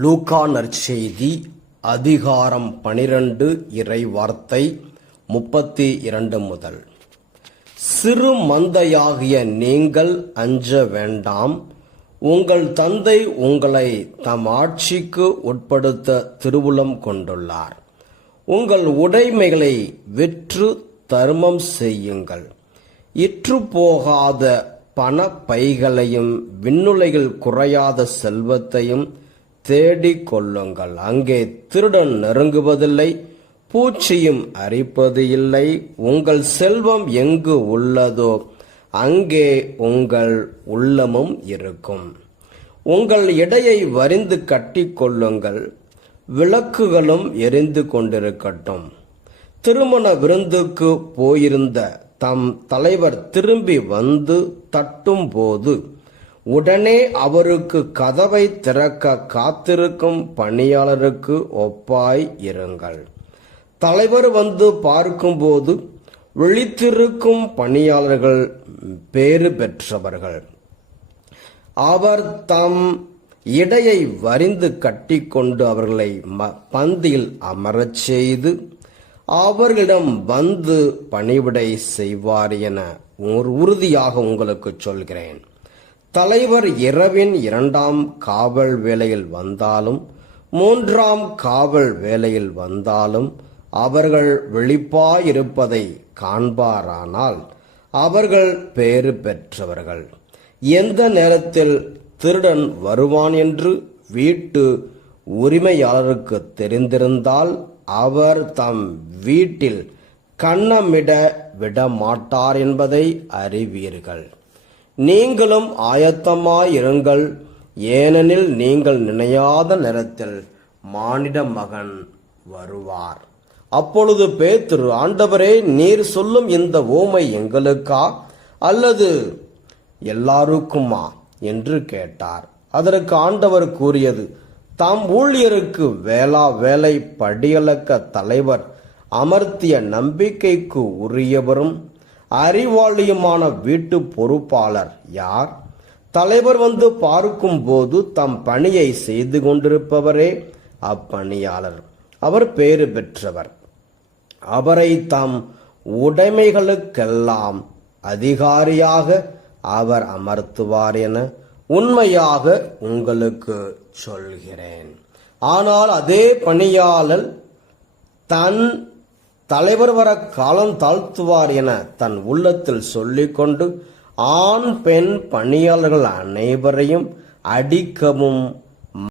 லூக்கா நற்செய்தி அதிகாரம் 12 இறைவார்த்தை 32 முதல். சிறு மந்தையாகிய நீங்கள் அஞ்ச வேண்டாம். உங்கள் தந்தை உங்களை தம் ஆட்சிக்கு உட்படுத்த திருவுளம் கொண்டுள்ளார். உங்கள் உடைமைகளை விற்று தர்மம் செய்யுங்கள். இற்று போகாத பண பைகளையும் விண்ணுலகில் குறையாத செல்வத்தையும் தேடிக் கொள்ளுங்கள். அங்கே திருடன் நெருங்குவதில்லை, பூச்சியும் அரிப்பது இல்லை. உங்கள் செல்வம் எங்கு உள்ளதோ அங்கே உங்கள் உள்ளமும் இருக்கும். உங்கள் இடையை வரிந்து கட்டிக் கொள்ளுங்கள். விளக்குகளும் எரிந்து கொண்டிருக்கட்டும். திருமண விருந்துக்கு போயிருந்த தம் தலைவர் திரும்பி வந்து தட்டும் போது உடனே அவருக்கு கதவை திறக்க காத்திருக்கும் பணியாளருக்கு ஒப்பாய் இருங்கள். தலைவர் வந்து பார்க்கும்போது விழித்திருக்கும் பணியாளர்கள் பேறு பெற்றவர்கள். அவர் தம் இடையை வரிந்து கட்டிக்கொண்டு அவர்களை பந்தியில் அமரச் செய்து அவர்களிடம் வந்து பணிவிடை செய்வார் என உறுதியாக உங்களுக்கு சொல்கிறேன். தலைவர் இரவின் 2ஆம் காவல் வேளையில் வந்தாலும் 3ஆம் காவல் வேளையில் வந்தாலும் அவர்கள் விழிப்பாயிருப்பதை காண்பாரானால் அவர்கள் பேறு பெற்றவர்கள். எந்த நேரத்தில் திருடன் வருவான் என்று வீட்டு உரிமையாளருக்கு தெரிந்திருந்தால் அவர் தம் வீட்டில் கன்னமிட விடமாட்டார் என்பதை அறிவீர்கள். நீங்களும் ஆயத்தமாயிருங்கள், ஏனெனில் நீங்கள் நினையாத நேரத்தில் மானிட மகன் வருவார். அப்பொழுது பேதுரு, ஆண்டவரே, நீர் சொல்லும் இந்த ஓமை எங்களுக்கா அல்லது எல்லாருக்குமா என்று கேட்டார். அதற்கு ஆண்டவர் கூறியது, தாம் ஊழியருக்கு வேலை படியளக்க தலைவர் அமர்த்திய நம்பிக்கைக்கு உரியவரும் அறிவாளியுமான வீட்டு பொறுப்பாளர் யார்? தலைவர் வந்து பார்க்கும் போது தம் பணியை செய்து கொண்டிருப்பவரே அப்பணியாளர். அவர் பேறு பெற்றவர். அவரை தம் உடைமைகளுக்கெல்லாம் அதிகாரியாக அவர் அமர்த்துவார் என உண்மையாக உங்களுக்கு சொல்கிறேன். ஆனால் அதே பணியாளர் தன் தலைவர் வர காலம் தாழ்த்துவார் என தன் உள்ளத்தில் சொல்லிக்கொண்டு ஆண் பெண் பணியாளர்கள் அனைவரையும் அடிக்கவும்